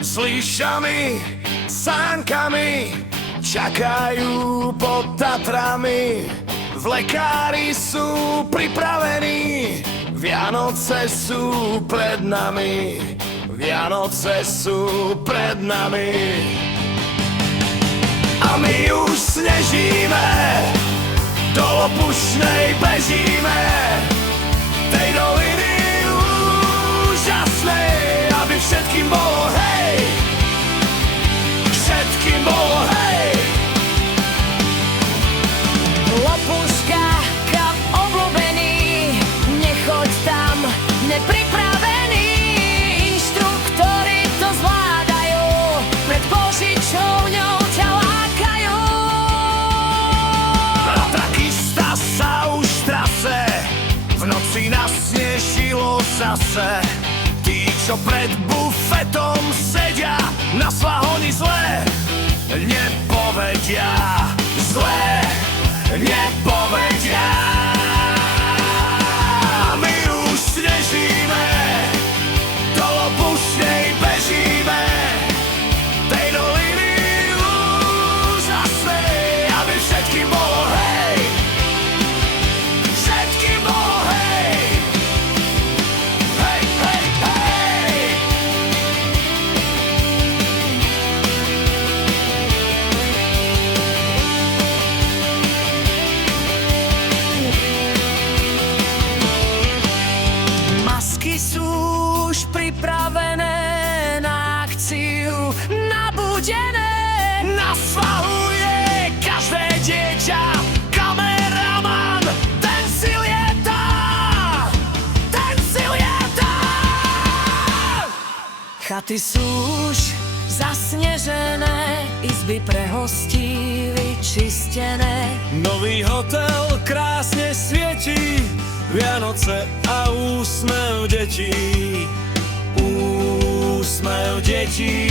s líšami, sánkami, čakajú pod Tatrami. Vlekári sú pripravení, Vianoce sú pred nami, Vianoce sú pred nami. A my už snežíme, do Lopušnej bežíme, tej doliny úžasnej, aby všetkým bolo hej, všetkým bolo hej. Lopuška, kam obľúbený, nechoď tam nepripravený. Inštruktori to zvládajú, pred požičovňou ťa lákajú. A takista sa už trase, v noci nasnežilo zase. Tí, čo pred bufetom sedia, na svahoni zle nepovedia, zle nepovedia. A my už snežíme, do Lopušnej bežíme, tej doliny úžasnej, aby všetkým bolo hej, všetkým bolo hej, hej, hej, hej. Masky sú už pripravené na akciu, nabudené. Na svahu je každé dieťa, kameraman, ten si lietá, ten si lietá. Chaty sú už zasnežené, izby pre hostí vyčistené. Nový hotel krásne svietí, Vianoce a úsmev detí. Úsmev detí.